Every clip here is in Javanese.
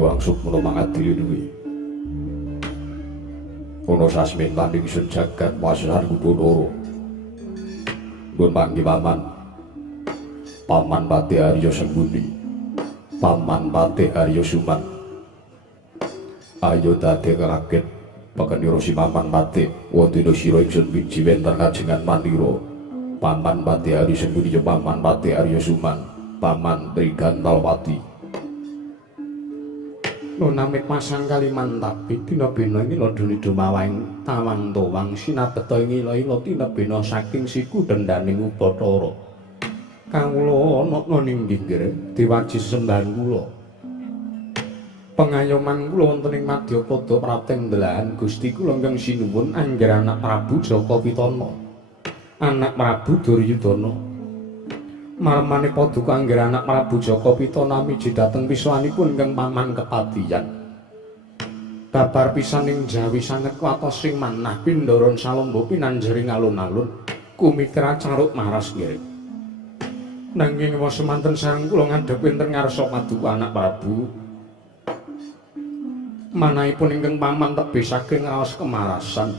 wangsuk menawa mangadili duwe. Ana sasmin tanding sun jagat wasisan Kudunara. Pun panggih paman. Paman Pati Arya Sembuni. Paman Pati Arya Suman. Ayo dadi kaget pakanira si Paman Pati wonten sira ingsun wiji wenten kajengan manira. Paman Pati Arya Sembuni Paman Pati Arya Suman. Paman Trigantalpati. Nonamit pasang Kalimantapi dina-bina ngilodoni dumawahing tawang towang sinabeta ngila-ila tinebena saking siku dendaning Upacara. Kawula ana ning nggih diwaji sembahan kula. Pengayoman kula wonten ing Madyapada prateng delahan Gusti kula ingkang sinuwun angger anak Prabu Jaka Pitana. Anak Prabu Duryudana. Marmane paduka angger anak Prabu Jaka Pitana miji dhateng piswanipun ingkang paman kepatihan. Babar pisan ing Jawi sanget kuwatos sing manah Pindaran Salomba pinanjering alun-alun kumitra caruk maras nggih. Nanging semanten sareng kula ngadhep wonten ngarsa paduka anak Prabu. Manahipun ingkang paman tebih saking raos kemarasan.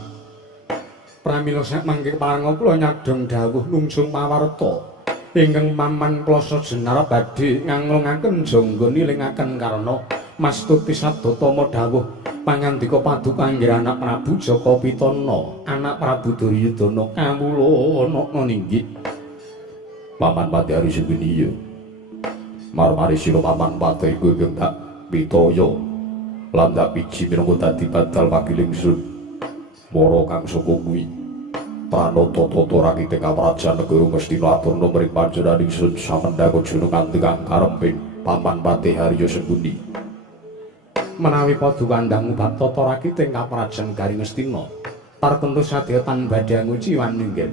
Pramila sak mangke parango kula nyadong dawuh nungsung pawarta. Ingkang paman kloso jenar badhe nganglungaken jangga nilingaken karna mastuti sabdatama dawuh pangandika paduka angger anak Prabu Jaka Pitana, anak Prabu Duryudana kawula ana ninggih. Paman Pati Arya Sembuni. Marmari sira Paman Pati iku ingkang tak pitaya lan tak piji minangka dadi badal wakiling sun. Para kang saka kuwi Pranata-tata rakite kaprajan negara Ngastina aturna mring panjenenganing sun samendhaka juna kanthi kang karemping Paman Pati Arya Sembuni. Menawi paduka ndang bab tata rakite kaprajan Gari Ngastina, tartentu sadaya tan badhe nguci waninggih.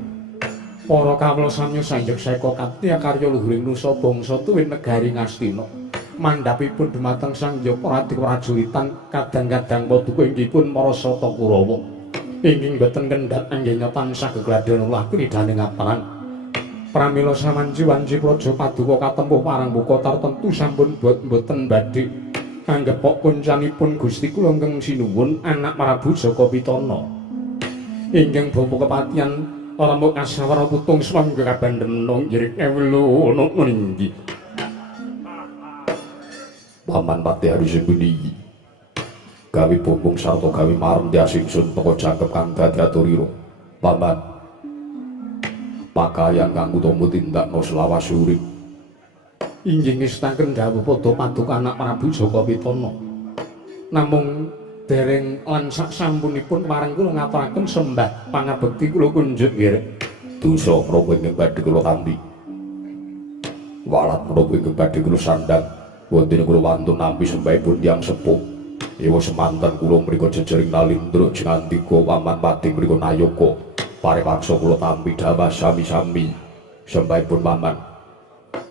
Para kawula samya sanjek seka katya karya luhuring nusa bangsa tuwin negari Ngastina. Mandhapipun dumateng Sang Jayapati prajulitan kadang-kadang paduka inggihipun Marasata Kurawa. Inggih boten kendhat anggenya tansah gegladhen ulah kridhaning apalan. Pramila samanji-wanji praja paduka katempuh parang buka tartentu sampun boten badhe anggepok kuncanipun Gusti kula ingkang sinuwun anak Prabu Jaka Pitana. Inggih bapa kepatihan ora mung kasawara putung swangga kabandhen nggih ewelu ana ninggi. Paman Pati Arya Sembuni. Gawe bubung sarta gawe marem diasing sun teka jangkep kang dadi aturira. Paman. Pakaian kang utama tindakna selawas urip. Inggih ngestaken dawuh padha paduka anak Prabu Jaka Pitana. Namung dereng lan sak sampunipun marang kula ngaturaken sembah pangabekti kula kunjuk nggih. Dosa menapa ingkang badhe kula tampi. Walat menapa ingkang badhe kula sandhang. Wonten kula wantun nampi sembahipun tiyang sepuh. Ewa semanten kula mriku jejering nalindra jengandika Paman Pati mriku nayaka. Paripaksa kula tampi dawah sami-sami. Sembahipun Paman.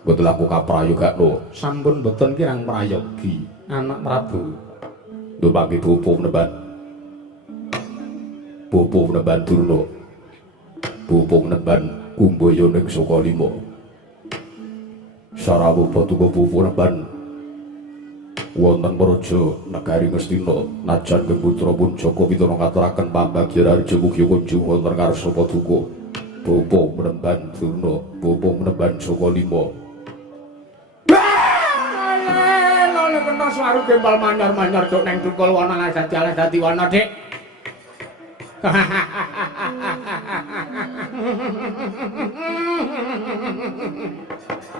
Boten langkung kaprayogakno. Sampun boten kirang prayogi, anak Prabu. Dumangke Bopo Menemban. Bopo Menemban Durna. Bopo Menemban Kumbaya ning Sukalima. Sarawuh paduka Bopo Menemban. Wonten praja negari Ngastina najan keputra pun Jaka Pitana ngaturaken pambagyan arja mugi kunjung wonten ngarsa paduka Bopo Menemban Durna. Bopo Menemban Sukalima. Lha kena suara gembal manyar-manyar dok neng tukul wana alas dadi wana dik.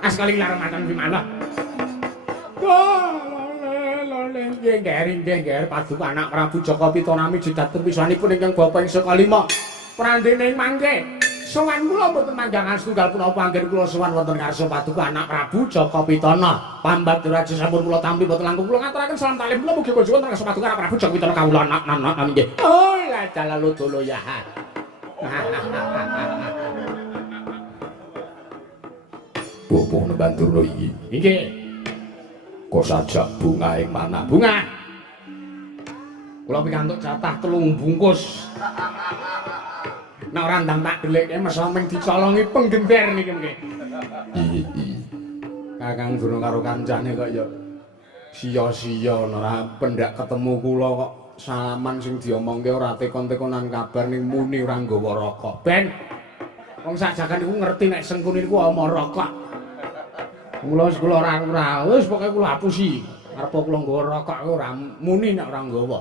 Askali larang matan gimana? Nggih paduka anak Prabu Jaka Pitana miji dhateng pisanipun ingkang bapa ing Sukalima. Prandene mangke sowan kula mboten manggangan setunggal punapa anggen kula sowan wonten ngarsa paduka anak Prabu Jaka Pitana. Pambagyan raja sampun kula tampi mboten langkung kula ngaturaken salam talim kula mugi kunjung wonten ngarsa paduka anak Prabu Jaka Pitana kawula anak-anak nggih. Oh la jalalu dolo ya. Bopo Menemban Durna iki. Nggih. Kok sajak bunga ing manah. Bunga. Kula pikantuk jatah 3 bungkus. Nek ora ndang tak dheleke mesoming dicolongi penggender niki mengke. Iya. Kakang Durna karo kancane kok ya Sia-sia ora pendak ketemu kula kok salaman sing diomongke ora tekon-tekonan kabar ning muni ora nggawa rokok. Ben. Wong sak jagan iku ngerti nek Sengkuni niku ama rokok. Kula ora wis pokoke kula hapusi. Arep kula nggawa rokok ora muni nek ora nggawa.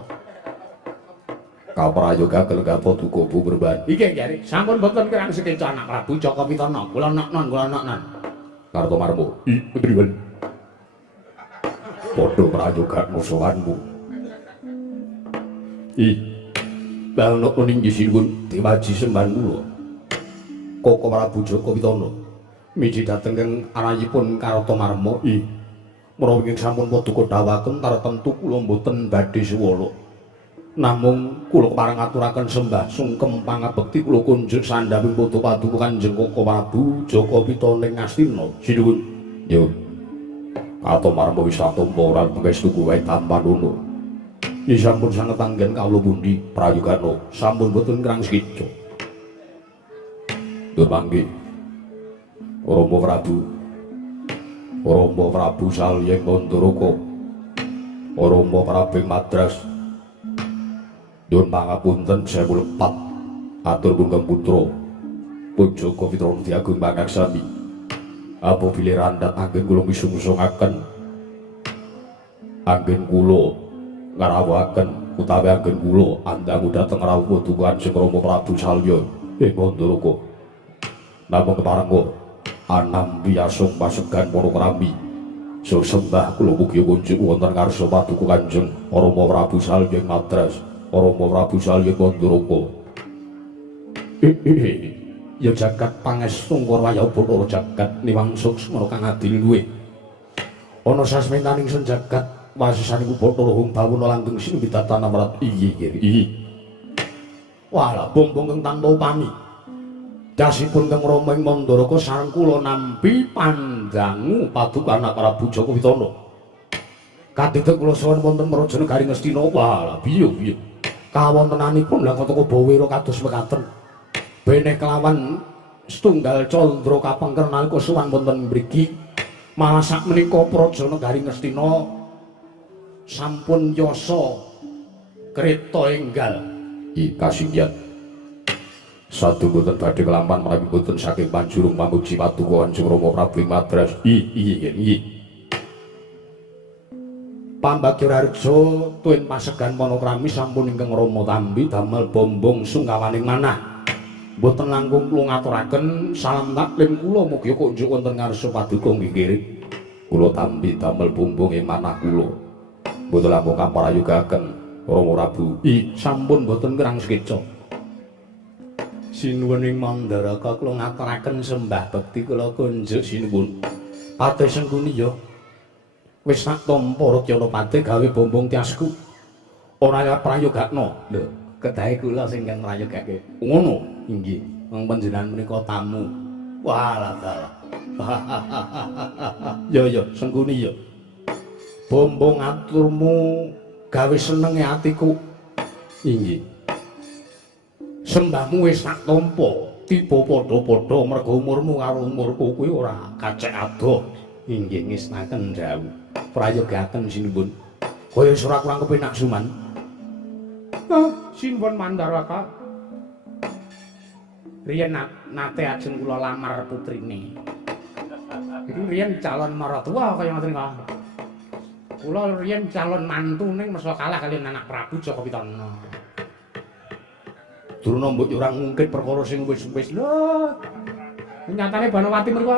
Kaprayoga kelgapo tukupu berban. Iki jare sampun boten kirang sekeca anak Prabu Jaka Pitana. Kula nok-non. Kartomarmo, Priwen. Padha prayoga musuhanmu. Balno kuning jisinipun diwaji sembahan kula. Koko Prabu Jaka Pitana miji dhateng ing arayipun Kartomarmo. Menawi ingkang sampun paduka dawuhaken tartemtu kula mboten badhe suwala. Namung kula pareng aturaken sembah sungkem pangabekti kula kunjuk sandhaping pada paduka Kanjeng Koko Prabu Jaka Pitana ing Astina. Sinuwun. Yo. Kartomarmo wis satampa ora pangestu kuwi tampan ngono. Yen sampun sanget anggen kawula pundi prayogana sampun boten kirang sekica. Durmangke. Rama Prabu Salyeng Mandaraka. Rama Prabing Madras. Nyuwun pangapunten 1004. Atur kungkem putra. Jaka Pitana diagung pangaksami. Apabila randat anggen kula misung-misungaken. Anggen kula ngarawakaken utawi anggen kula andhangu dhateng rawuh paduka Kanjeng Rama Prabu Salya ing Mandaraka. Namung keparengga anambi asung pasegan para krami. Sembah kula mugi kunjuk wonten ngarsa paduka Kanjeng Rama Prabu Salya ing Madras. Rama Prabu Salya ing Mandaraka. Ya jagat pangestu Warwaya Bathara jagat niwangsuk semana kang adil luwih. Ana sasmentaning senjagat wasisanipun Bathara Hung Bawuna langgeng sinebitatan amrat iyi. Walah bombong kang tanpa upami. Dasipun kang Rama ing Mandaraka sareng kula nampi pandhangu paduka anak Prabu Jaka Pitana. Kadidek kula sawan wonten Praja Negari Ngastina. Walah biyo. Kawontenanipun lha kata Bawira kados mekaten. Beneh kelawan setunggal candra kapengker nalika sowan wonten mriki malah sakmenika Praja Negari Ngastina sampun yasa kreta enggal kasinggihan satu boten badhe kelampan menawi boten saking panjurung mamuji paduka Kanjeng Rama Prabu Madras. Pambagiraharja tuwin pasegan Manakrami sampun ingkang Rama tambi damel bombong sungkawaning manah. Mboten langkung kula ngaturaken salam taklim kula mugi kunjuk wonten ngarsa paduka nggih. Kula tambi damel bombong ing manah kula. Mboten langkung kaprayogaken Rama Prabu. Sampun mboten kirang sekeca. Sinuwun ing Mandaraka kula ngaturaken sembah bekti kula kunjuk sinuwun. Pate Sengkuni ya. Wis tak tampa Rakyana Pate gawe bombong tiasku. Ora prayogakno. Lho, kedahe kula sing kang prayogake. Ngono. Inggih, wong panjenengan menika tamu. Walah dalah. Ya, Sengkuni ya. Bombong aturmu gawe senenge atiku. Inggih. Sembahmu wis tak tampa, tiba padha-padha merga umurmu karo umurku kuwi ora kacek adoh. Inggih ngesnaken dawuh. Prayogaken sinuwun. Kaya ora kurang kepenak suman. Sinuwun Mandaraka. Riyen nate ajeng kula lamar putrine. Iku riyen calon maratua kaya ngoten kok. Kula riyen calon mantu ning mesa kalah kaliyan anak Prabu Jaka Pitana. Durna mbok ora ngungkit perkara sing wis-wis lho. Nyatane Banawati mriku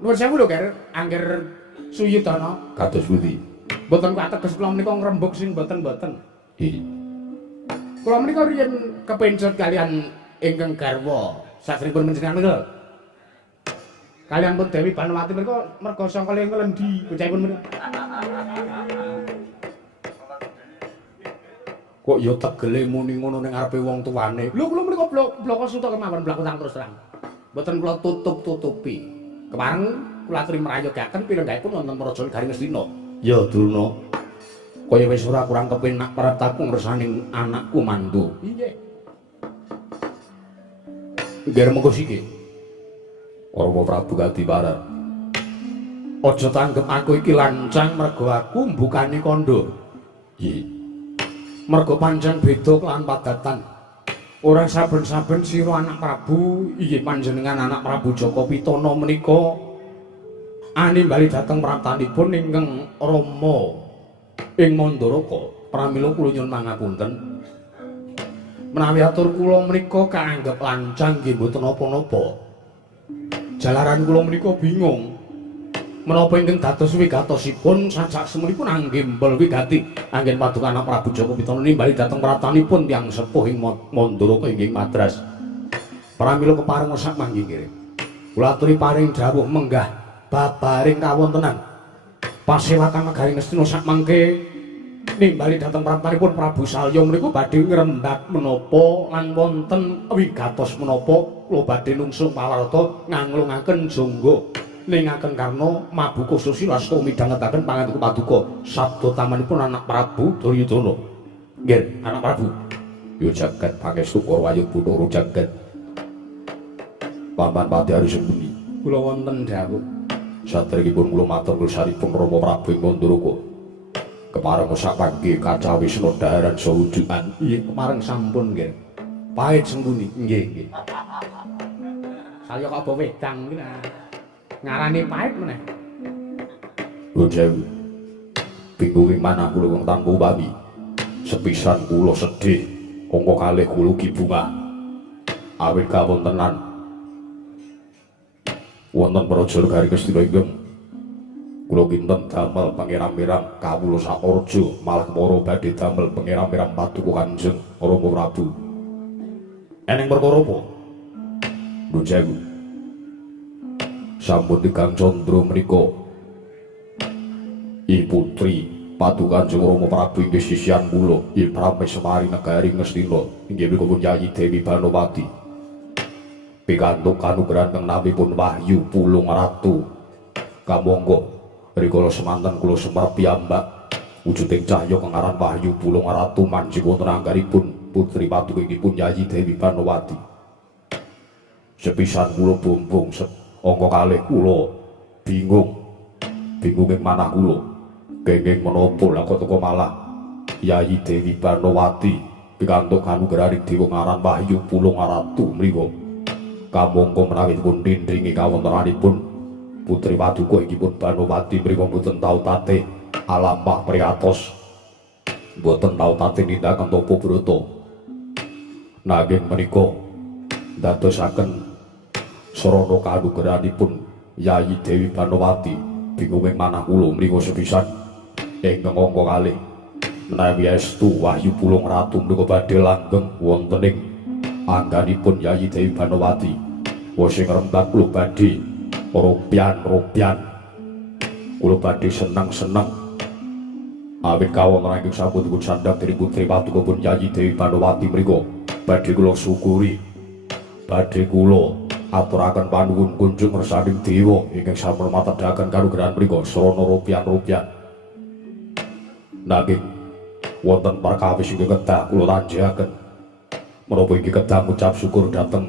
nuwun sewu lho, Ger, angger suyudana. Kados pundi? Mboten kok ateges kula menika ngrembug sing mboten-mboten. Kula menika riyen kepencut kalian ingkang garwa satripun panjenengan menika. Kalian pun Dewi Banawati menika merga sangka lengkel endi bocahipun menika. Kok ya tegele muni ngono ning ngarepe wong tuane. Lho kula menika bloko suta kemawon blakutang terus terang. Mboten kula tutup-tutupi. Kepareng kula aturi merayogaken pilenggaipun wonten Praja Negari Ngastina. Ya Durna. Kaya wis ora kurang kepenak parataku ngersaning anakku mantu. Iya. Nggih mengko siki. Rama Prabu Kadiparan. Aja tanggep aku iki lancang mergo aku mbukani kandha. Iya. Mergo pancen beda kelan padatan. Ora saben-saben sira anak Prabu, inggih panjenengan anak Prabu Jaka Pitana menika animbali dhateng praptanipun ingkang Rama ing Mandaraka. Pramila kula nyuwun mangapunten. Menawi atur kula menika kaanggep lancang nggih mboten napa-napa. Jalaran kula menika bingung. Menapa ingkang dados wigatosipun sajak semunipun anggembel wigati anggen paduka anak Prabu Jaka Pitana nimbali dhateng pratanipun tiyang sepuh ing Mandaraka inggih Madras. Pramila kepareng sak manggi nggih. Kula aturi paring dawuh menggah babaring kawontenan. Pasewakan Nagari Ngastina sak mangke nimbali dhateng pratanipun Prabu Salya menika badhe ngrembak menapa lan wonten wigatos menapa kula badhe nungsung pawarta nganglungaken jangga ningaken karna mabuka susila asta midhangetaken pangandiku paduka sabda tamanipun anak Prabu Duryudana. Nggih, anak Prabu. Yo jagat pangestu Korwayut Punara jagat. Paman Pati Ari Sembuni. Kula wonten dawuh. Saderengipun kula matur nusanipun Rama Prabu ing Mandaraka. Kepareng sak panggi kaca Wisnu daharan sawujukan. Nggih, kepareng sampun nggih. Pahit Sembuni. Nggih, nggih. Salya kok bawa wedang iki nah. Ngarani pahit meneh. Lho Dewi. Bingung ing manah kula wong tanpa upami. Sepisan kula sedih, angka kalih kula ugi bungah. Awit kawontenan wonten praja Nagari Ngastina inggih kula kinten damel pangeram-eram kawula sak orja malah para badhe damel pangeram-eram paduka Kanjeng Rama Prabu. Eneng perkara apa? Lho Dewi. Sampun Kang Candra menika I putri paduka Kanjeng Rama Prabu inggih sisihan kula I Pramesemari Nagari Ngastina inggih menika Yayi Dewi Banowati pikantuk kanugrahan kang namipun Wahyu Pulung Ratu kamangka rikala semanten kula Semar piyambak wujuding cahya kang aran Wahyu Pulung Ratu manjing wonten anggaripun putri paduka inggihipun Yayi Dewi Banowati. Sepisan kula bombong angka kalih kula bingung ing manah kula kenging menapa lha kok teka malah Yayi Dewi Banowati pikantuk kanugrahan dewa ngaran Wahyu Pulung Ratu mriku kamangka menawi dipun dindringi kawontenanipun putri paduka inggihipun Banowati mriku mboten tau tatih alampah priatos mboten tau tatih nindakaken tapa brata nanging menika dadosaken sarana kanugrahanipun Yayi Dewi Banowati bingung ing manah kula mriku sepisan ingkang angka kalih menawi estu Wahyu Pulung Ratu menika badhe langgeng wonten ing angganipun Yayi Dewi Banowati sing ngrembak kula badhe ropian kula badhe seneng-seneng awit kawontenan ingkang sampun dipun sandhang dening putri paduka pun Yayi Dewi Banowati mriku badhe kula syukuri badhe kula aturaken panuwun kunjung ngersaning dewa ingkang sampun matedhaken kanugrahan mriku sarana ropian nanging wonten perkawis ingkang kedah kula ranjahaken menapa inggih kedah ngucap syukur dhateng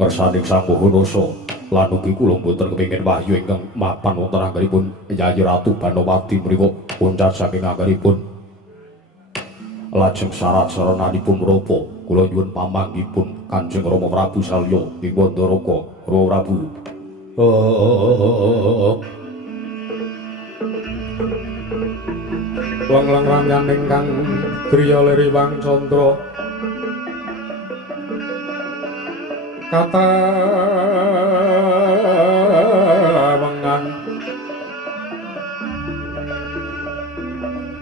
ngersaning Sang Mahanasa lan ugi kula mboten kepengin wahyu ingkang mapan wonten anggenipun Yayi Ratu Banowati mriku uncat saking anggenipun lajeng syarat-syarananipun menapa kula nyuwun pamanggipun Kanjeng Rama Prabu Salya ing Mandaraka Rama Prabu. Lang-lang ramyan ingkang griya liriwang candra kata wengan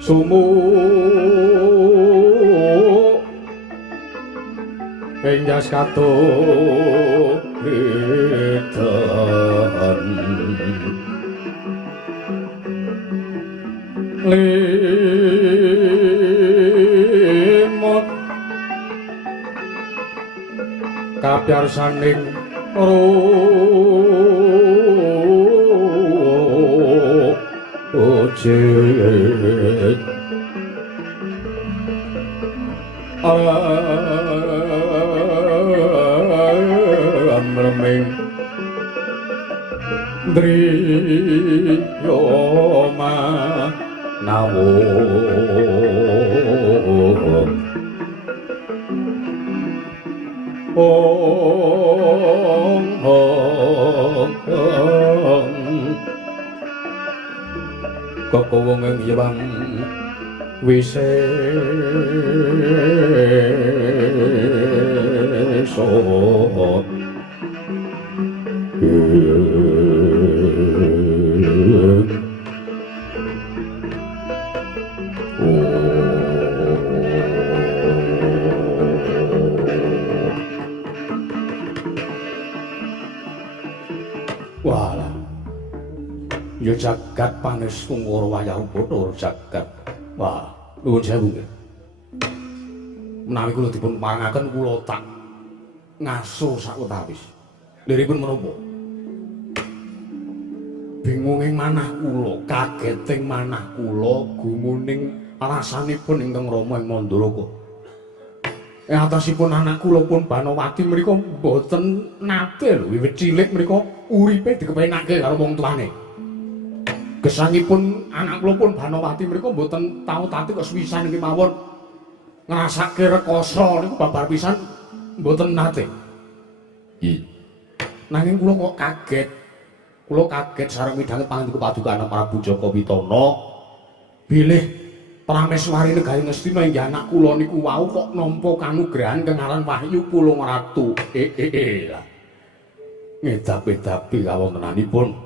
sumuk ing jas katulitan limot kapyarsaning ojit amreming Driyoma nawo ong kokowong yewang wiseso walah ya jagat panis tunggur wayah bodo jagat wah nuwun sewu menawi kula dipun parangaken kula tak ngaso sakutawis liripun menapa bingunging manah kula kageting manah kula gumuning rasanipun ingkang Rama ing Mandalaka atasipun anak kula pun Banowati mriku mboten nate lho wiwit cilik mriku uripe dikepenake karo wong tuane gesangipun anak kula pun Banowati mriku mboten tau tati kok sewisan iki mawon ngrasake rekoso niku babar pisan mboten nate nanging kula kok kaget sareng midhanget pangandika paduka Prabu Jaka Pitana bilih Prameswari negari Ngastina inggih anak kula niku wau kok nampa kanugrahan kang aran Wahyu Pulung Ratu. Lah. Ngedap-edapi kawontenanipun.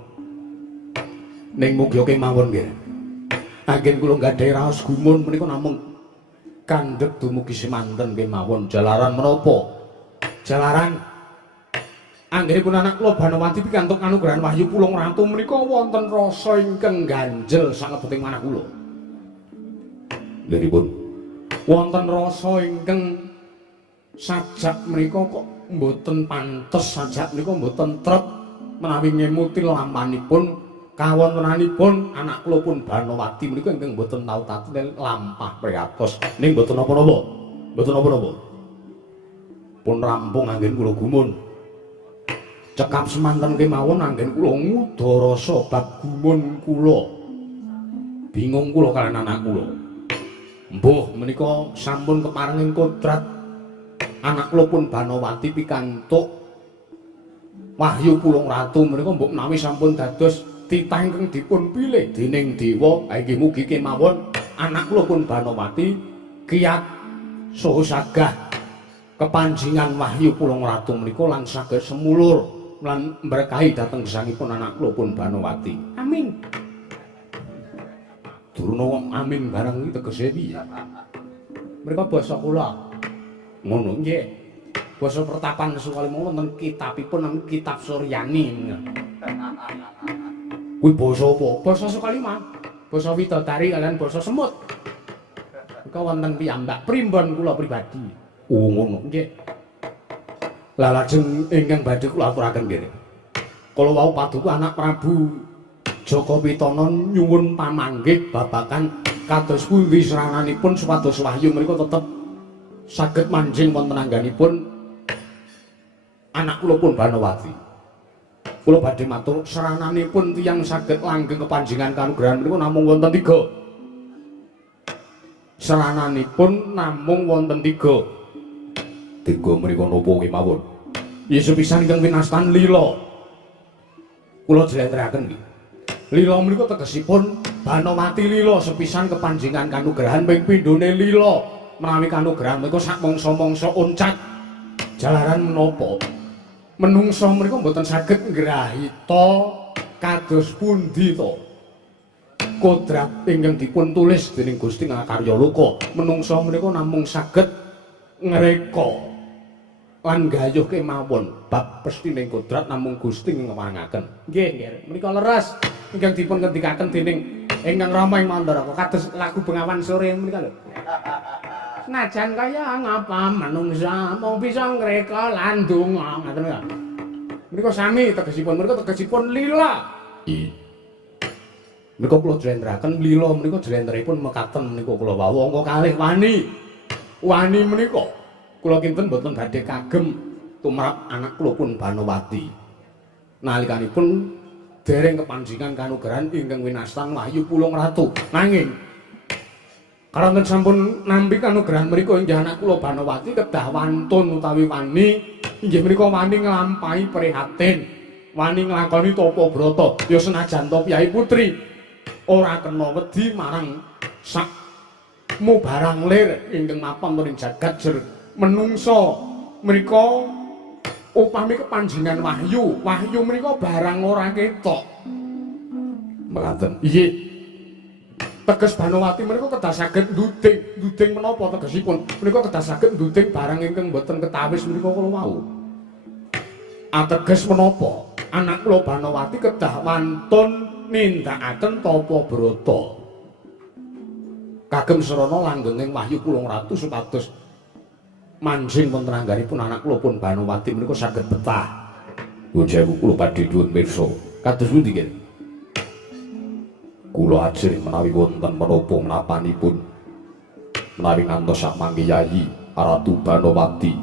Ning mugi kemawon nggih. Anggen kula nggadahi raos gumun menika namung kandhek dumugi semanten kemawon jalaran menapa? Jalaran anggenipun anak kula Banowati pikantuk kanugrahan Wahyu Pulung Ratu menika wonten rasa ingkang ganjel sangebeting manah kula. Liripun wonten rasa ingkang sajak menika kok mboten pantes sajak menika mboten trep menawi ngemuti lampanipun kawontenanipun anak kula pun Banowati menika ingkang mboten tau tatil lampah priatos ning mboten napa-napa pun rampung anggen kula gumun cekap semanten kemawon anggen kula ngudha rasa bab gumun kula bingung kula kaliyan anak kula mbuh menika sampun keparenging kodrat anak kula pun Banowati pikantuk Wahyu Pulung Ratu menika mbok menawi sampun dados titah ingkang dipun pilih dening dewa inggih mugi kemawon anak kula pun Banowati kiyat saha sagah kepanjingan Wahyu Pulung Ratu menika lan saged semulur lan berkahi dhateng gesangipun anak kula pun Banowati amin. Durna amin barang iki tegese piye? Mriko basa kula. Ngono nggih. Basa Pertapan Sukalima wonten kitabipun namung Kitab Suryani. Kuwi basa apa? Basa Sukalima. Basa Widodari kalian basa Semut. Meka wonten piyambak primbon kula pribadi. Oh ngono nggih. Lah lajeng ingkang badhe kula aturaken nggih. Kala wau paduka anak Prabu Jaka Pitana nyuwun pamanggih babakan kados pundi serananipun supados wahyu menika tetep saged manjing wonten angganipun anak kula pun Banowati. Kula badhe matur serananipun tiyang saged langgeng kepanjingan kanugrahan menika namung wonten 3. Serananipun namung wonten 3. 3 menika napa kemawon? Ya sepisan ingkang winastan lila. Kula jlentrehake nggih. Lila menika tegesipun Banowati lila sepisan kepanjingan kanugrahan ping pindhone lila menawi kanugrahan menika sak mangsa-mangsa oncat jalaran menapa menungsa menika mboten saged ngrahita kados pundi to kodrat ingkang dipun tulis dening Gusti Ngakarya Loka menungsa menika namung saged ngreka lan gayuh kemawon bab pestining kodrat namung Gusti ngewangaken nggih nggih menika leres ingkang dipun ngendikaken dening ingkang Rama ing Mandalaka kados lagu Bengawan Sore menika lho. Senajan kaya ngapa manungsa mung bisa ngreka lan donga ngoten lho. Menika sami tegesipun menika tegesipun lila. Menika kula jlentrehake lila menika jlentrehipun mekaten menika kula wau angka kalih wani. Wani menika kula kinten mboten badhe kagem tumrap anak kula pun Banowati. nalikanipun dereng kepanjingan kanugrahan ingkang winastan Wahyu Pulung Ratu. Nanging karanten sampun nampi kanugrahan mriku inggih anak kula Banowati kedah wantun utawi wani inggih menika wani nglampahi prihatin, wani nglakoni tapa brata. Ya senajan to Kyai Putri ora kena wedi marang sak mubarang lir ingkang mapan ing jagat jer menungso menika upami kepanjingan wahyu, wahyu menika barang ora ketok. Mekaten. Nggih. Teges Banowati menika kedah saged nduding menapa tegesipun? Menika kedah saged nduding barang ingkang boten ketawis menika kala wau. Ateges menapa? Anak kula Banowati kedah wantun nindakaken tapa brata. Kagem srana langgenging Wahyu Pulung Ratu supados manjing wonten anggaripun anak kula pun Banowati menika saged betah. Nuwun sewu kula badhe nyuwun pirsa. Kados pundi nggih? Kula ajrih menawi wonten menapa menapanipun menawi ngantos samangke Yayi Ratu Banowati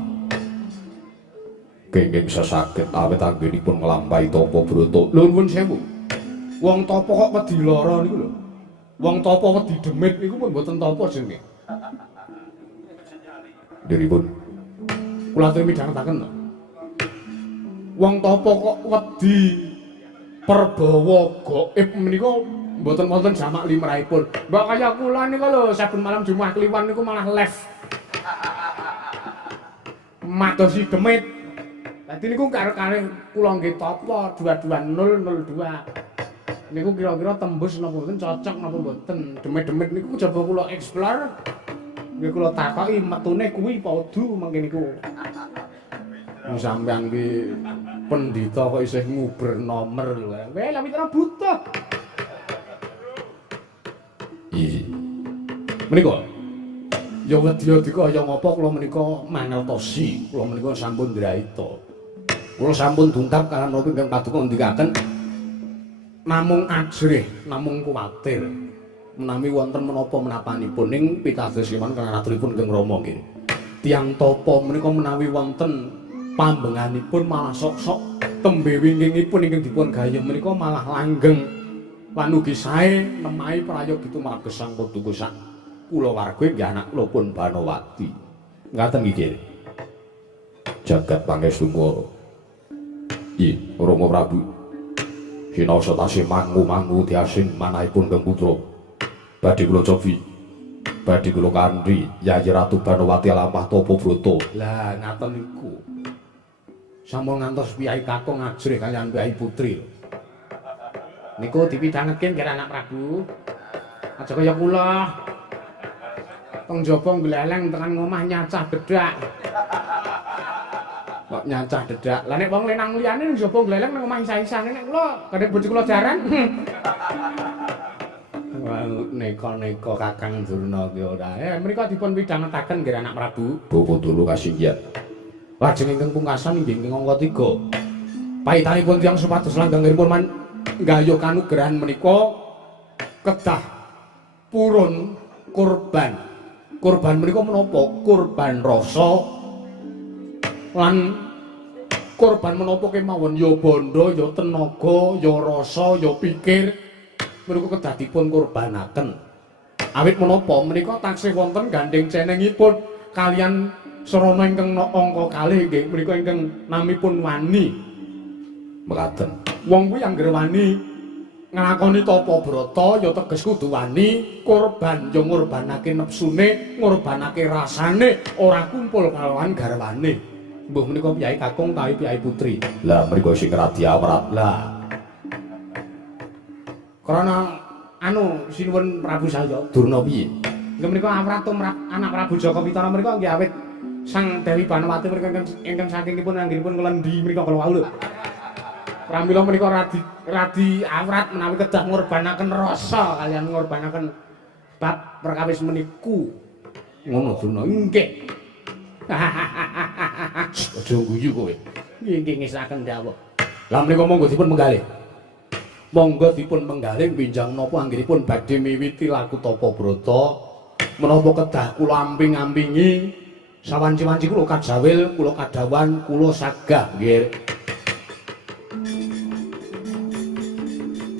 kenging sesaged awet anggenipun nglampahi tapa brata. Lho nuwun sewu. Wong tapa kok wedi lara niku lho. Wong tapa wedi demit niku pun mboten tapa jenenge. Diripun Kula aturi midhangetaken to. Wong tapa kok wedi perbawa gaib menika mboten wonten jamak limrahipun. Mbak kaya kula niku lho saben malam Jumat Kliwon niku malah live. Madosi demit. Dadi niku karo-kare kula nggih tapa 22002. Niku kira-kira tembus napa mboten cocok napa mboten. Demit-demit niku coba kula explore. Nggih kula takoki metune kuwi podu mangke niku. Wong sampean ki pendhita kok isih nguber nomer lho. Weh lha mitra butuh. iki Menika ya wedya dikaya ngapa kula menika mangertosi, kula menika sampun ndraita. Kula sampun dungkap kaliyan menapa ingkang paduka ndikaken namung ajrih, namung kuwatir menawi wonten menapa-menapanipun ing pitados kewan kaliyan aturipun Kang Rama nggih. Tiyang tapa menika menawi wonten pambenganipun malah sok-sok tembe wingkingipun ingkang dipun gayem menika malah langgeng lan ugi sae nemahi prayogitu marang Gesang Paduka sak kulawarga nggih anak kula pun Banowati. Ngaten nggih. jagat pangestu Iya, Rama Prabu. Hinaosa tasih mangu-mangu diasing manahipun Kang Putra. Badhe kula cobi. Badhe kula kandhi Yayi Ratu Banowati lampah tapa brata. Lah ngaten niku. Sampun ngantos piyai kakung ajrih kaliyan piyai putri. Niku dipidhangetke kira anak Prabu. Aja kaya kula. Teng jaba gleleng tekan ngomah nyacah dedak. Kok nyacah dedak. Lah nek wong lenang liyane ning jaba gleleng nang omah isa-isane nek kula kadhe bojo kula jaran. Wah neka-neka Kakang Durna ki ora. Mriko dipun pidhangetaken nggih anak Prabu. Bapak dulu kasinggihan. Lajeng ingkang pungkasan inggih ingkang angka 3. Paitanipun tiyang supados langgengipun nggayuh kanugrahan menika kedah purun kurban. Kurban menika menapa? Kurban rasa lan kurban menapa kemawon ya bondo, ya tenaga, ya rasa, ya pikir menika kedah dipun kurbanaken. Awit menapa menika taksih wonten gandeng cenengipun kalian sarana ingkang angka kalih nggih menika ingkang namipun wani. Mekaten. Wong kuwi anggere wani nglakoni tapa brata ya teges kudu wani, kurban ya ngurbanake nepsune, ngurbanake rasane, ora kumpul kalawan garwane. Mbuh menika piyai kakung tawi piyai putri. Lah mriku sing ngradi awrat. Lah. Krana anu sinuwun Prabu Salya Durna piye? nggih menika awrat tumrap anak Prabu Jaka Pitana menika nggih awit Sang Dewi Banowati menika ingkang sakingipun anggenipun nglendi menika kala wau lho. Pramila menika radi awrat menawi kedah ngorbanaken rasa kaliyan ngorbanaken bab perkawis meniku. Ngono Durna nggih. Aja guyu kowe. Nggih ngesaken dawuh. Lah menika monggo dipun menggalih. Monggo dipun menggalih pinjang napa anggenipun badhe miwiti laku tapa brata menapa kedah kula amping-ampingi sawanci-wanci kula kajawil, kula kadawan, kula sagah nggih.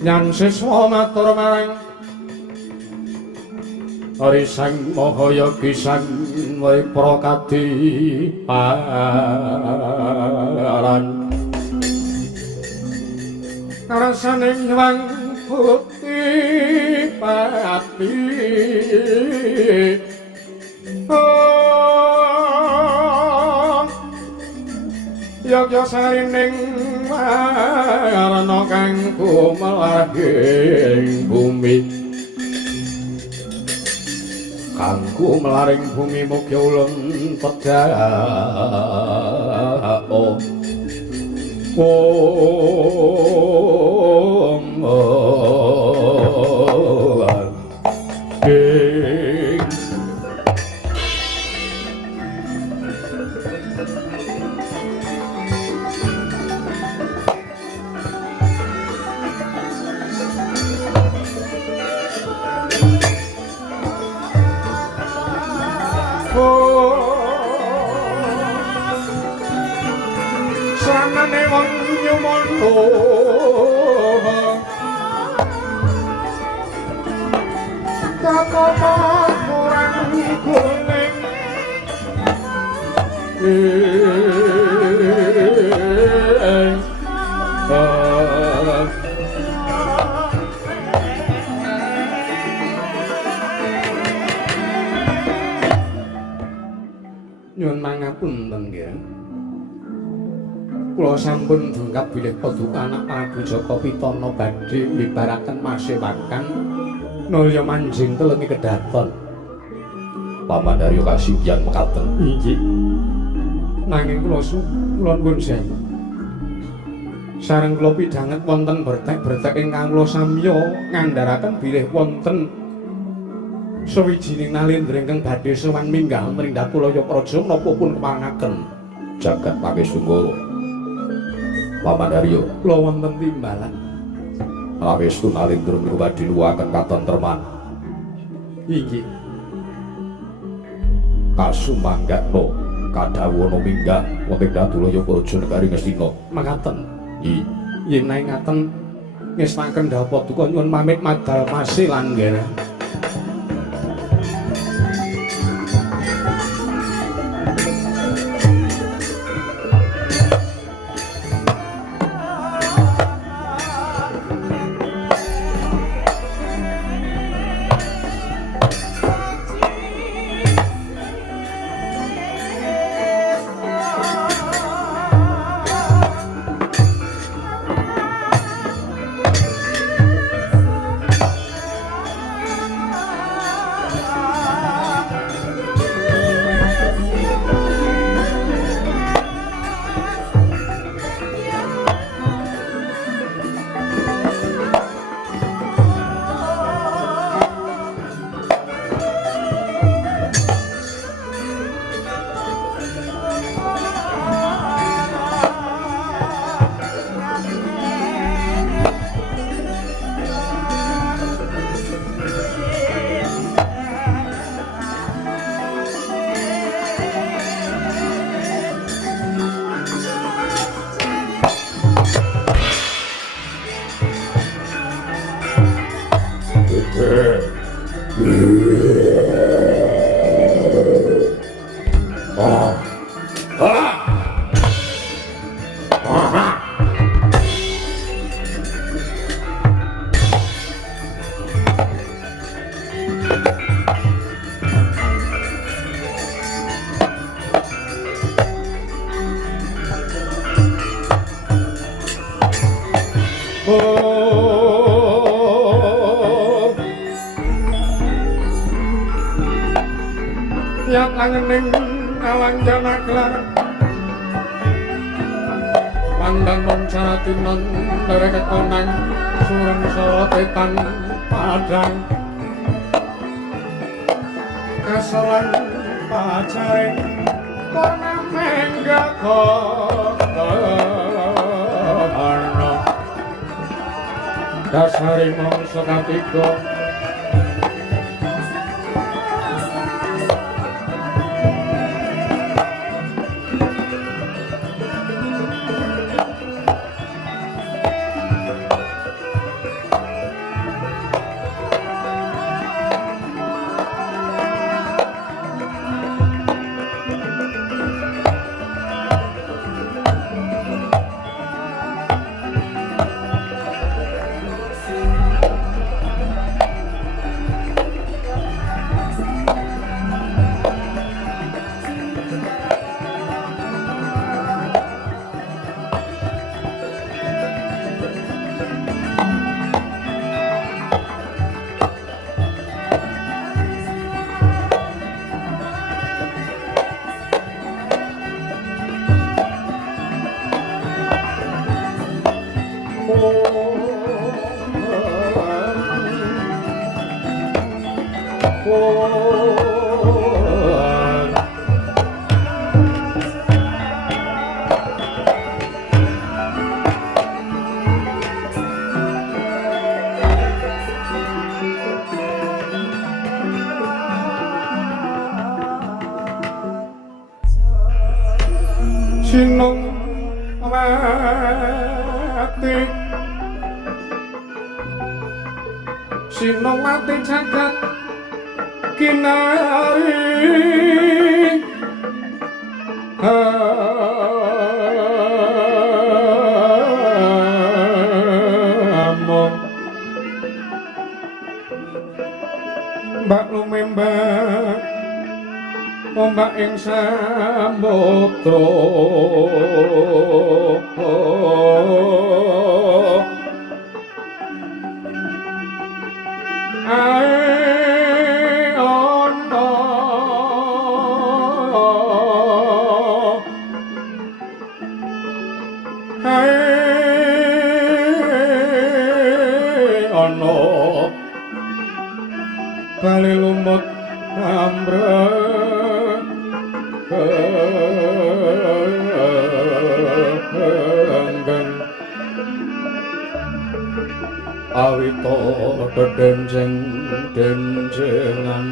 Nyan siswa matur marang Hari sang Mahayogi sang Wiprakadi paran Rasaning nyuwang putih pati Yogya sarining warna kang kumelaring bumi kanggo melaring bumi mugi ulun pedhao Sanane wong nyumono Kakama kurang kuning Nyuwun mangapunten nggih. Kula sampun dungkap bilih paduka anak Prabu Jaka Pitana badhe mibaraken masewakan nulya manjing telengi kedaton. Paman Daryo kasihan mekaten. Inggih. Nanging kula nuwun sewu. Sareng kula pidhanget wonten bertek-bertek ingkang kula samya ngandharaken bilih wonten sawijining nalendra ingkang badhe sowan minggah mrindhat Kulaya Praja menapa pun keparengaken Jagat Pangestu Paman Daryo kula wonten timbalan Rawestu nalendra niku badhe nuwuhaken katentreman inggih kasumanggatna kadhawana minggah wonten Kulaya Praja negari Ngastina makaten yen yen ngaten ngestaken dawuh paduka nyuwun pamit madal masih lan nggih yang langening alang janaklar pandang moncaratinun dari kekonang sureng sorotetan padang kasalan pacaring korna menggak kono dasari mongso katiga Sinung mati Sinung mati jagat kinari among mbak lumembak ombak ing samudra ae ana bali lumut ambrek enggan awita denjengan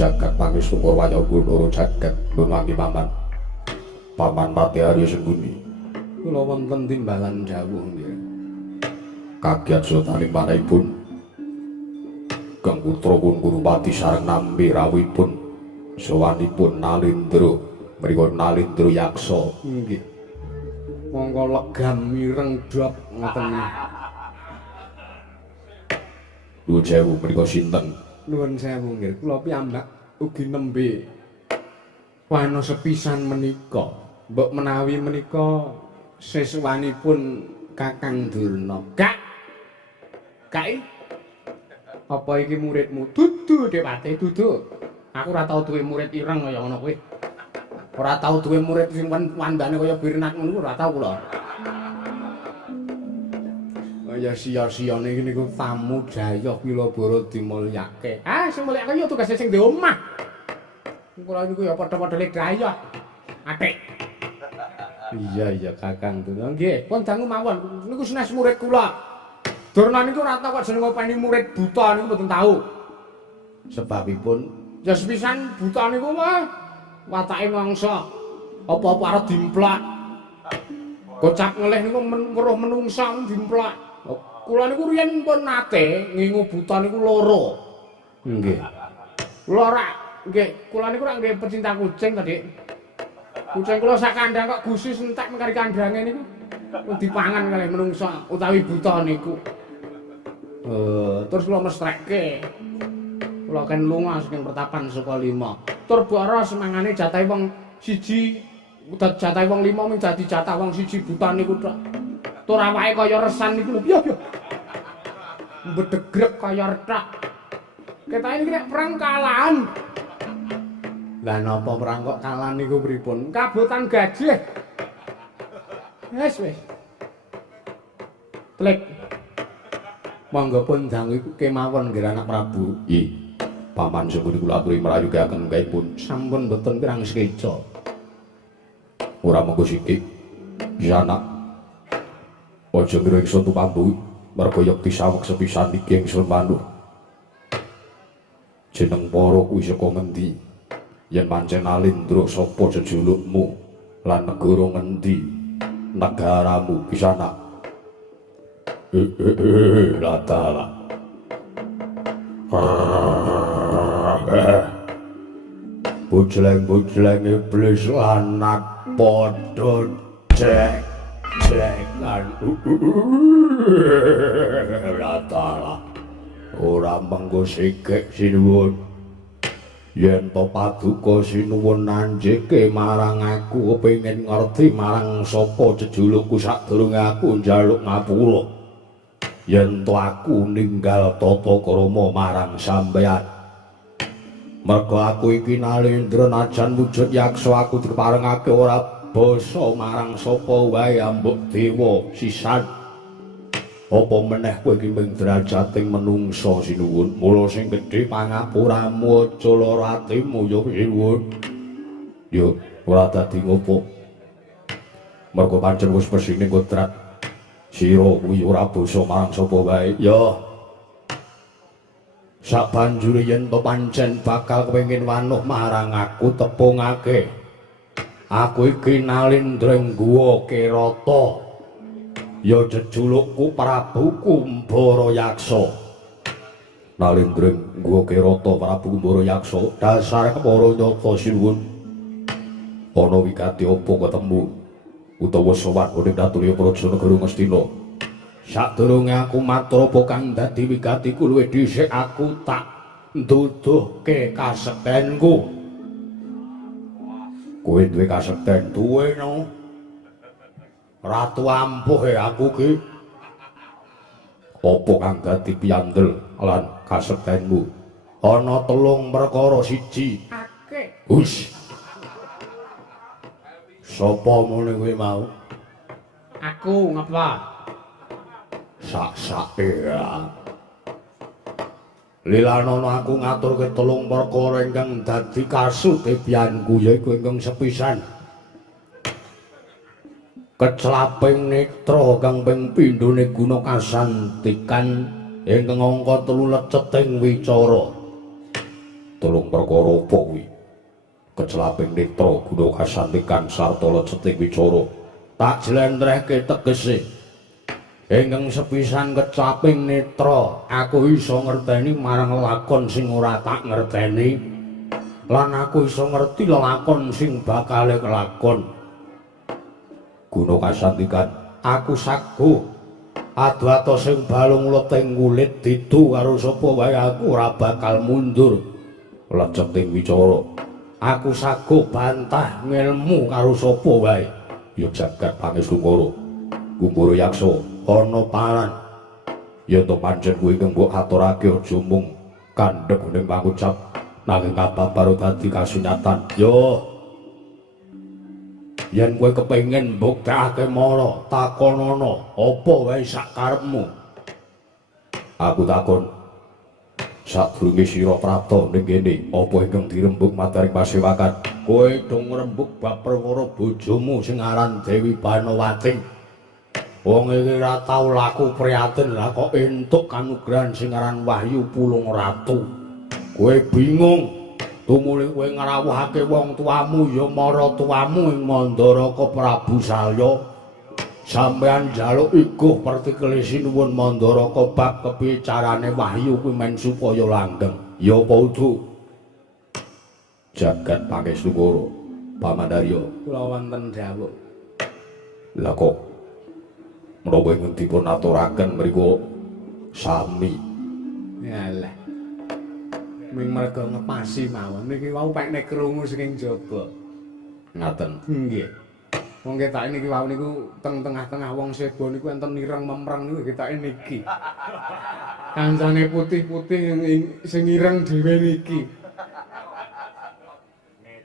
jagat pangis syukur waya gunara jagat nunwangi paman pati Arya Sengguni kula wonten timbalan dawuh nggih kagiat sultaning manahipun Kang putra pun Gurupati sareng nampi rawuhipun sawanipun Nalindra mriku Nalindra yaksa nggih monggo legam mireng dop ngoten nuwun sewu menika sinten nuwun sewu nggih kula piyambak ugi nembe wana sepisan menika mbok menawi menika seswanipun Kakang Durna Kak apa iki muridmu dudu Dewate dudu aku ora tau duwe murid ireng kaya ngono kowe ora tau duwe murid sing wandane kaya Birnat ngono ora tau kula ya sia-siane iki niku tamu Jayah Wilabara dimulyake. Sing mulyake ya tugase sing ndek omah. Kula niku ya padha-padha le Jayah. Atik. Iya Kakang Durna. Nggih, pun dangu mawon. Niku sanes murid kula. Durna niku ora tau kok jeneng ngopeni murid buta niku mboten tau. Sebabipun ya sepisan buta niku mah watake mangsa. Apa-apa arep dimplak. Kocap ngelih niku weruh menungsa dimplak. Kula niku riyen pun nate ngingu buta niku loro. Nggih. Kula ora nggih, kula niku ora nggih pecinta kucing to, Dik. Kucing kula sak kandhang kok gusi entek mengkari kandhange niku dipangan kalih menungsa utawi buta niku. Terus kula mestrekke. Kula kan lunga saking pertapan saka 5. Tur boro semangane jatahe wong siji, jatahe wong 5 mung dadi jatah wong siji buta niku tok. Tur awake kaya resan niku lho, piye. Bedegrek kaya retak. Ketake iki nek perang kalahan. Lah napa perang kok kalahan niku pripun? Kabotan gajah. Wis. Plek. Monggo pun dangu iku kemawon nggih anak Prabu. Nggih. Paman Sengguni kula aturi marayugaken gaipun. Sampun mboten kirang sekeca. Ora monggo sikik. Ya anak. Aja ngira ingsun tumambu merga yekti saweg sepisan iki ingsun manut. Jeneng para kuwi saka ngendi? Yen pancen Nalindra sapa jejulukmu lan negara ngendi? Negaramu kisana. Latala. Bujleng-bujleng iblis lanat padha cekan latala ora mengko sikik sinuwun yen to paduka sinuwun nanjike marang aku kepengin ngerti marang sapa jejulukku sadurunge aku njaluk ngapura yen to aku ninggal tata krama marang sampeyan Mergo aku iki Nalendra najan wujud yaksa aku diparengake ora basa marang sapa wae ambek dewa sisan. Apa meneh kowe iki mung derajating menungsa sinuwun, mula sing gedhe pangapuramu aja lara atimu ya sinuwun. Yo ora dadi ngopo. Mergo pancen wis pesine kodrat. Sira kuwi ora basa marang sapa wae. Ya. Sabanjure yen to pancen bakal kepengin wanuh marang aku tepungake. Aku iki Nalendreng Guwa Kirata. Ya jejulukku Prabu Kumbara Yaksa. Nalendreng Guwa Kirata Prabu Kumbara Yaksa, dasar kepara nyata sinuwun. Ana wigati apa ketemu utawa sowan ning Ratulya Praja Negara Ngastina? Sadurunge aku matur apa kang dadi wigatiku luwih dhisik aku tak nduduhke kasektenku. Kowe duwe kasekten duwe no. Ratu ampuh aku ki. Apa kang dadi piyandel lan kasektenmu? Ana 3 perkara. Siji. Akeh. Hush. Sapa muni kowe mau? Aku ngapa? Sak-sake ya. Lilanana aku ngaturke 3 perkara ingkang dadi kasudebianku yaiku ingkang sepisan. Keclaping netra kang ping pindhone guna kasantikan ingkang angka 3 leceting wicara. 3 perkara apa kuwi? Keclaping netra guna kasantikan sarta leceting wicara. Tak jlentrehke tegese. Ingkang sepisan keclaping netra, aku iso ngerteni marang lakon sing ora tak ngerteni. Lan aku iso ngerti lelakon sing bakale kelakon. Guna kasantikan, aku saguh adu-adu sing balung leteng kulit didu karo sapa wae aku ora bakal mundur. Leceting wicara, aku saguh bantah ngilmu karo sapa wae. Ya jagat pangestu Kumbara Yaksa ana paran. Ya to pancen kuwi kang mbok aturake aja mung kandhek ning pangucap nanging kababar dadi kasunyatan. Yo yen kowe kepengin mbuktekake mara, takonana apa wae sak karepmu. Aku takon, sadurunge sira prapta ning kene, apa ingkang dirembug materi pasewakan? Kowe dong ngrembug bab perkara bojomu sing aran Dewi Banowati. Wong iki ora tau laku prihatin lah kok entuk kanugrahan sing aran Wahyu Pulung Ratu. Kowe bingung. Tumuli kowe ngrawuhake wong tuamu ya mara tuamu ing Mandaraka Prabu Salya. Sampeyan njaluk iguh pertikele sinuwun Mandaraka bab kepiye carane Wahyu kuwi men supaya langgeng. Ya apa udu? Jagat pangestu Pamandarya. Kula wonten dawuh. Lah kok menapa ingkang dipun aturaken mriku sami? Yalah. Ming merga ngepasi mawon niki wau pekne krungu saking jaba. Ngaten. Nggih. Wong ketake niki wau niku teng-tengah-tengah wong sebo niku enten nireng memreng niku ketake niki. Kancane putih-putih sing ireng dhewe niki.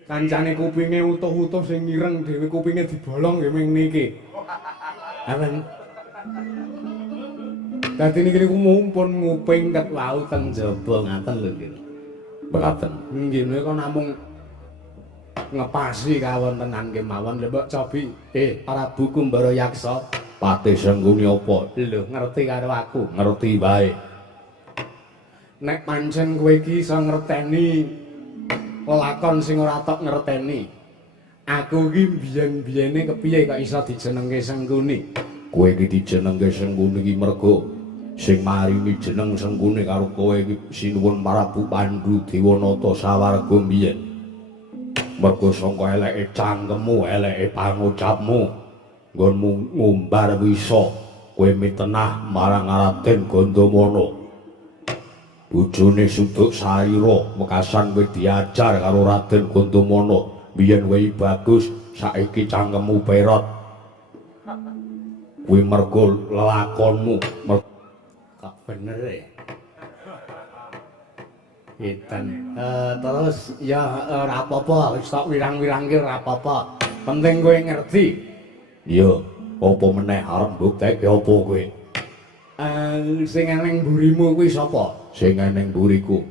Kancane kupinge utuh-utuh sing ireng dhewe kupinge dibolong nggih ming niki. Amen. Dadi niki niku mumpun nguping ket wau teng jaba ngaten lho nggih. Mekaten. Nggih menika namung ngepasi kawontenan kemawon lho mbok cobi. Prabu Kumbara Yaksa, Patih Sengguni apa? Lho ngerti karo aku, ngerti wae. Nek pancen kowe iki iso ngerteni lakon sing ora tok ngerteni. Aku iki biyen-biyene kepiye kok iso dijenengke Sengguni? Kowe iki dijenengke Sengguni iki mergo sing maringi jeneng Sengguni karo kowe iki sinuwun Prabu Pandhu Dewanata sawarga mbiyen. Mergo sangka eleke cangkemmu, eleke pangucapmu, nggonmu ngumbar wisa, kowe mitenah marang Raden Gandamana. Bojone Suduk Sarira wekasan kowe diajar karo Raden Gandamana. Biyen kowe bagus, saiki cangkemmu perot. Kuwi mergo lelakonmu. Kok bener e? Iten. Terus ya ora apa-apa, wis tok wirang-wirangke ora apa-apa. Penting kowe ngerti. Iya, apa meneh arep mbuktekke apa kowe? Sing eneng mburimu kuwi sapa? Sing eneng mburiku.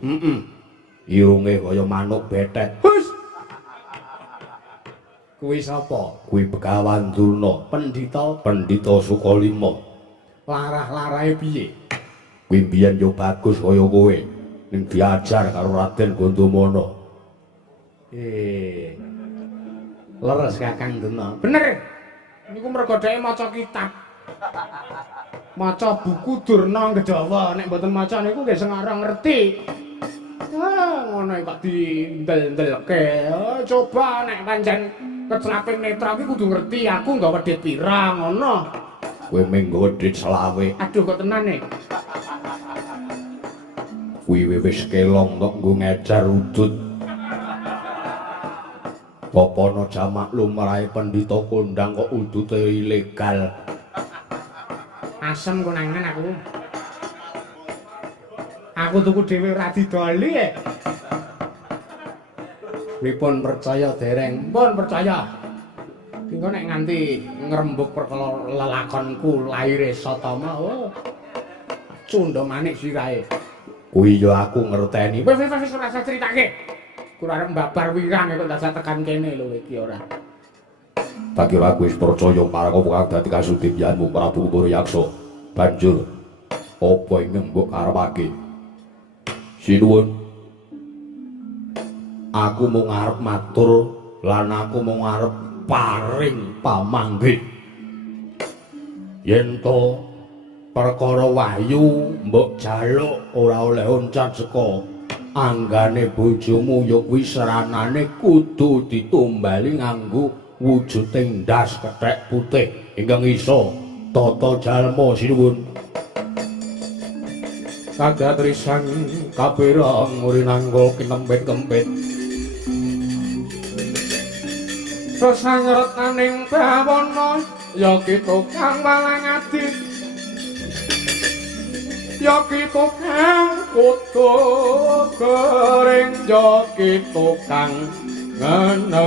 Irunge kaya manuk betet. Hus. Kuwi sapa? Kuwi Begawan Durna, Pendhita Sukalima. Larah-larahe piye? Kuwi mbiyen yo bagus kaya kowe. Ning diajar karo Raden Gandamana. Leres Kakang Duna. Bener. Niku mergo dhek maca kitab. Maca buku Durna Ngedawa. Nek mboten maca niku nggih sengarang ngerti. Ngono kok dindel-ndelke. Coba nek pancen keclaping netra kuwi kudu ngerti aku nggawa wedhit pirang ngono. Kowe menggo wedhit 20. Aduh kok tenane. Kuwi wis kelong kok nggo ngejar udut. Papana jamak lumrahe pendhita kondang kok udute ilegal. Asem konangan aku. Aku tuku dhewe ora didoli. Pripun percaya dereng? Pun percaya. Engko nek nganti ngrembug perkara lelakonku laire Satama, cundha manik sirahe. Kuwi ya aku ngerteni. Wis ora usah critake. Kula arep mbabar wirang kok tak tekan kene lho iki ora. Tak kira aku wis percaya marang apa kang dadi kasudibyanmu Prabu Kumbara-Yaksa. Banjur apa ing mbok karepake? Sinuwun. Aku mung arep matur lan aku mung arep paring pamanggih. Yen to perkara wahyu mbok jaluk ora oleh oncat saka anggane bojomu ya kuwi seranane kudu ditumbali nganggo wujuding ndas kethek putih ingkang isa tata jalma sinuwun. Kagatrisan kapirang murinanggul kinempit-kempit. Sesangretnaning bawana ya kita kang walang adi. Ya kita kang kudu kering ya kita kang ngana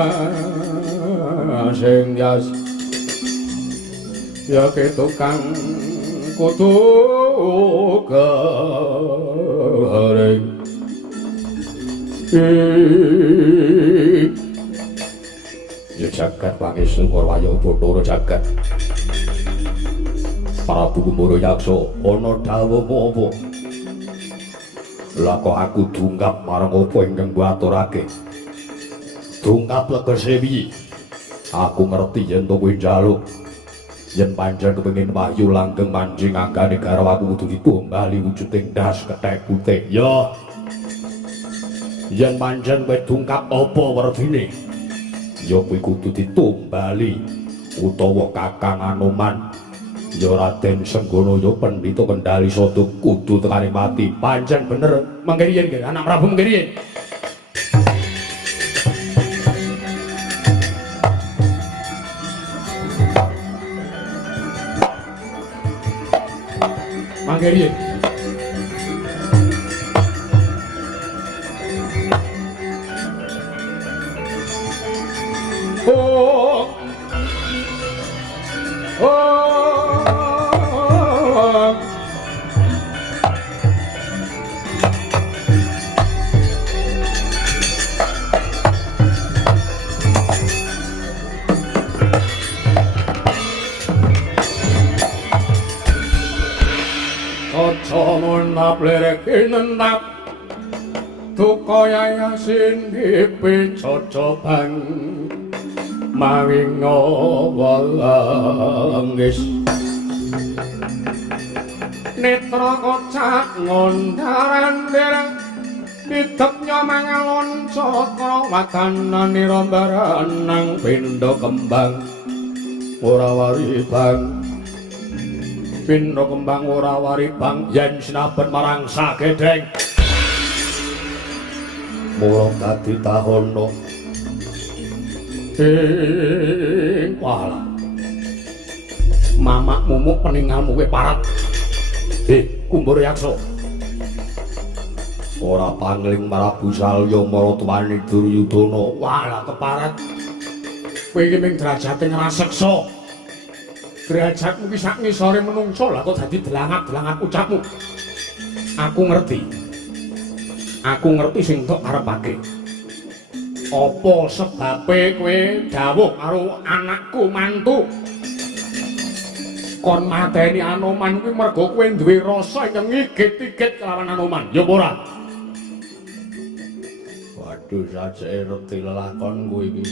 sing yas. Ya kita kang kudu kering. Ya jagat pangestu Marwaya Bathara jagat. Prabu Kumbara-Yaksa ana dawuhmu apa? Lah kok aku dungkap marang apa ingkang mbok aturake? Dungkap legese piye? Aku ngerti yen to kowe njaluk yen pancen kepengin wahyu langgeng manjing anggane garwaku kudu ditumbali wujuding ndas kethek putih. Ya. Yen pancen kowe dungkap apa werdine? Ya kuwi kudu ditumbali utawa Kakang Anoman. Ya Raden Senggono ya Pendhita Kendali Sada kudu tekani mati. Pancen bener mangke riyen nggih anak Prabu mangke riyen. Mangke riyen. Oh. Oh. Kocomun naplerek inenap Tukaya yasin hipi cocoban Mawingo walangis Netra kocak ngondaran dereng Ditepnya mangalon cokro Wakanan nirombaran nang pindo kembang Ora waribang Pindo kembang ora waribang Yen sinaben marang sagedeng Mula dadi tahono Walah Mamak mumuk peninggalmu kowe parat Kumbara-Yaksa ora pangling Prabu Salya maratwani Duryudana. Walah keparat. Kowe iki ning derajate ngraseksa. Derajatmu ki sak ngisore menungso lah kok dadi delangat-delangat ucapmu. Aku ngerti. Aku ngerti sing tok karepake. Apa sebabe kowe dawuh karo anakku mantu? Kon mateni Anoman kuwi mergo kowe duwe rasa ingkang ngigit-igit kelawan Anoman. Ya apa ora? Waduh, sajake reti lelakonku iki.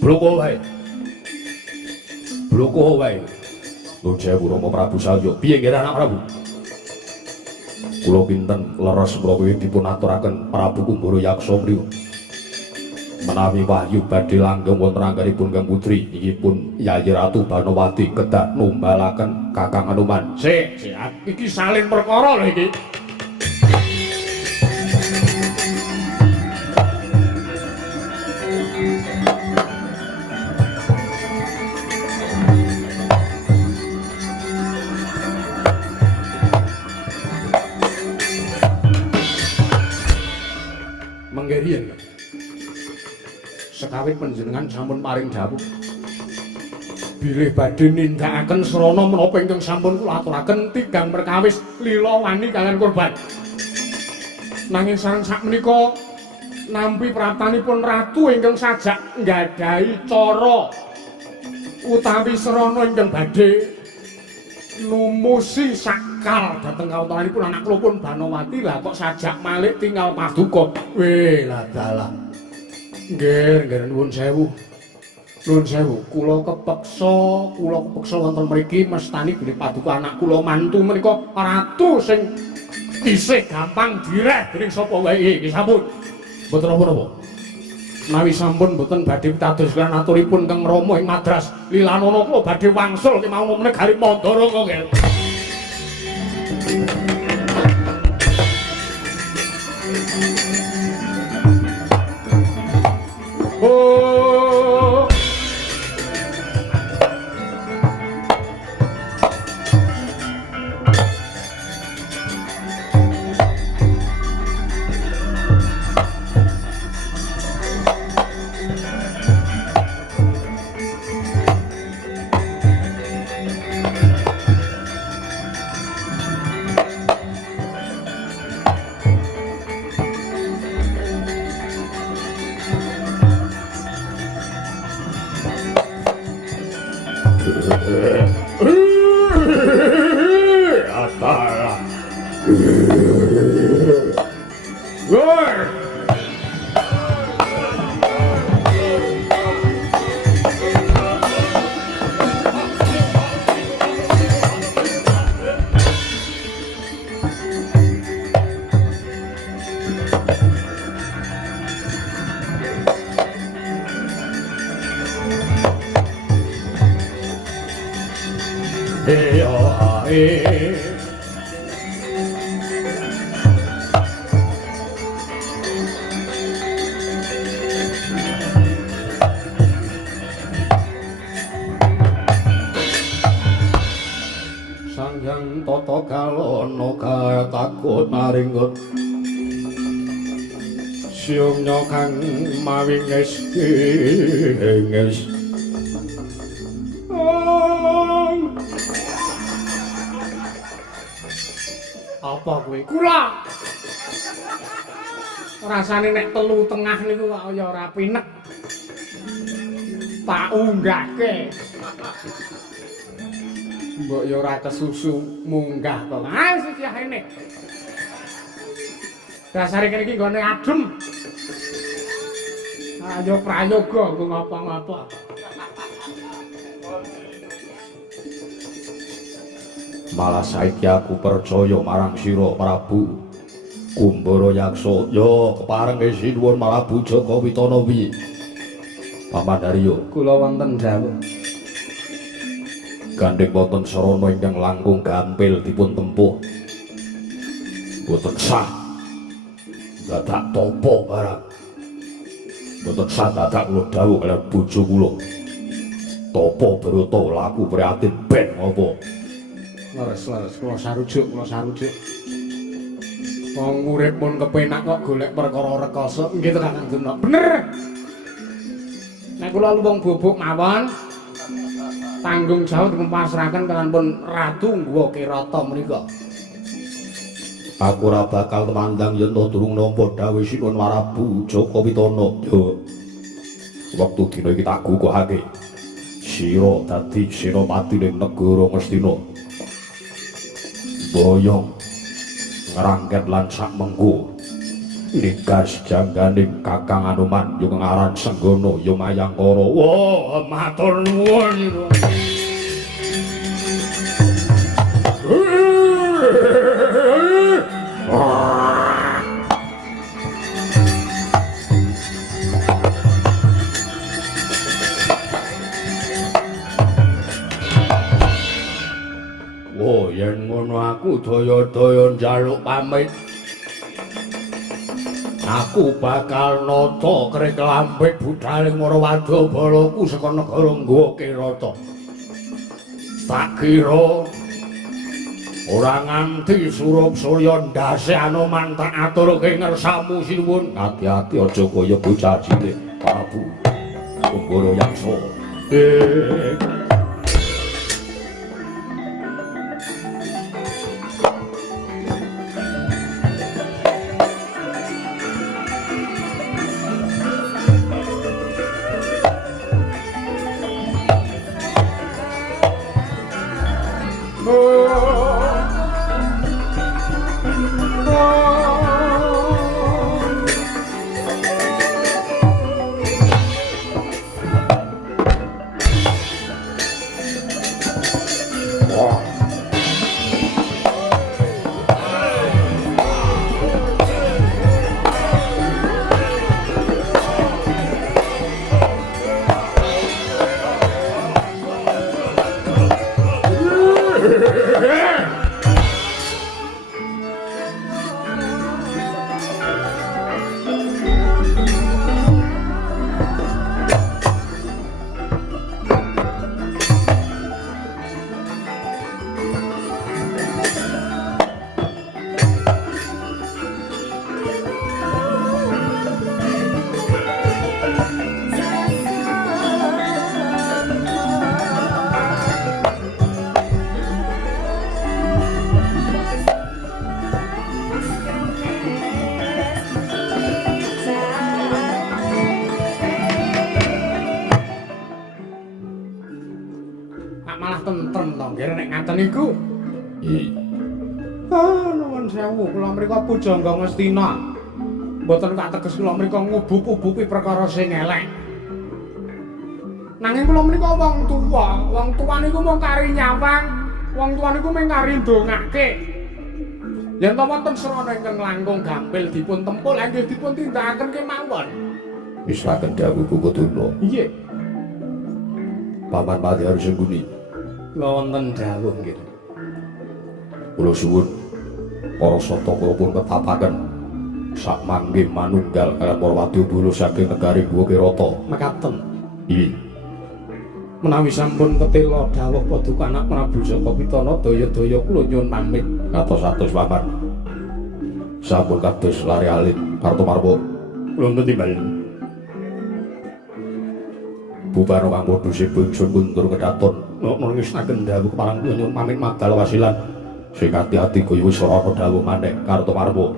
Bloko wae. Bloko wae. Nuwun sewu Rama Prabu Salya. Piye nggih anak Prabu? Kula pinten leres menawi dipun aturaken Prabu Kumbara Yaksa mriku. Menawi wahyu badhe langgeng wonten anggenipun Kang Putri, inggih pun Yayi Ratu Banowati kedah numbalaken Kakang Anoman. Sik, iki salin perkara lho iki. Menggerian. Sekawit panjenengan sampun paring dawuh bilih badhe nindakaken srana menapa ingkang sampun kula aturaken tigang perkawis lila wani kaliyan korban. Nanging sareng sakmenika nampi praptanipun ratu ingkang sajak nggadahi cara utawi srana ingkang badhe numusi sakal dhateng kawontenanipun anak kula pun Banowati lah kok sajak malih tinggal paduka. Weh lah dalah. Nggih, nuwun sewu. Nuwun sewu, kula kepeksa wonten mriki mestani bilih paduka anak kula mantu menika ratu sing isih gampang direh dening sapa wae. Nggih sampun. Mboten napa-napa. Nawi sampun mboten badhe pitados kaliyan aturipun Kang Rama ing Madras Lilanana kula badhe wangsul kemawon negari Mandara kok nggih. Oh. Sanghyang Tata Kalana katakut maringkut Syumnya kang mawinges inges apa kowe? Kula rasane nek telu tengah niku kok ya ora pinek. Tak unggahke. Mbok ya ora kesusu munggah to. Ah sik ahene. Dasare kene iki nggone adem. Ayo prayoga nggo ngapa-ngapa. Malah saiki aku percaya marang sira Prabu Kumbara Yaksa. Ya kepareng sinuwun Prabu Jaka Witanawi. Paman Daryo, kula wonten dawuh. Gandheng wonten sarana ingkang langkung gampil dipun tempuh. Boten sah dadak topo barang. Boten sah dadak kula dawuh kaliyan bojo kula. Topo Barata laku prihatin ben ngopo? Leres, kula sarujuk. Wong urip pun kepenak kok golek perkara rekoso. Nggih to Kakang Tuna. Bener. Nek kula luwung bubuk mawon tanggung jawab dipasrahaken kalian pun Ratu Nggawa Kirata menika. Aku ora bakal temandang yen to durung nampa dawuh Sinuwun Marabu Jaka Pitana. Yo. Wektu dina iki tak guguhake. Sira dadi senopati ning negara Ngastina. Boyong ngrangket lan sak mengko nikas jangganing Kakang Anoman yo ngaran Senggono yo Mayangkara. Wah, matur nuwun. Oh, yen ngono aku daya-daya njaluk pamit. Aku bakal nata krek lambek budhaling Marawada balaku saka negara Nggawa Kirata. Tak kira ora nganti surup surya ndase Anoman tak aturke ngersamu Sinuwun. Hati-hati aja kaya bocah cilik Prabu Kumbara Yaksa. Niku. Nuwun sewu, kula mriku pujangga Ngastina. Mboten kateges kula mriku ngubuk-ubuki perkara sing elek. Nanging kula mriku wong tuwa niku mung kari nyawang, wong tuwa niku mung kari ndongake. Yen to wonten srana ingkang langkung gampil dipun tempul, inggih dipun tindakaken kemawon. Wis saken dawuh Buku Tuna. Nggih. Paman Pati harus ngguni. Wonten dawuh nggih. Kula suwun para sataka pun ketapaken sak mangke manunggal kaliyan para wadyabala saking negari Nggawa Kirata. Mekaten. Iya. Menawi sampun ketela dawuh Paduka Anak Prabu Jaka Pitana daya-daya kula nyuwun pamit. Katos-atos paman. Sampun kados lare alit Kartomarma. Kula timbal. Bupara kang padha sipingsun kuntur kedaton nungisnaken dawuh keparang kula nyuwun pamit madal wasilan. Sing ati-ati kaya wis ora ana dawuh maneh Kartomarma.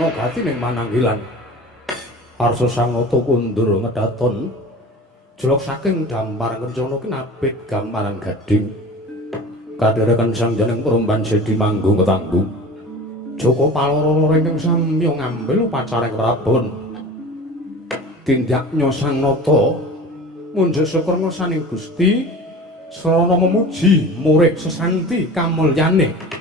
ana gati ning Mananggilan. Arsa Sang Nata kundur ngedaton jelok saking dampar kencana kinabit gamparan gading. Kadherekan sang janing perumban sedi manggung ketanggung. Joko paloro ingkang samya ngambil upacaring prabon. Tindaknya Sang Nata munjuk syukur ngersaning Gusti sarana memuji murid sesanti kamulyane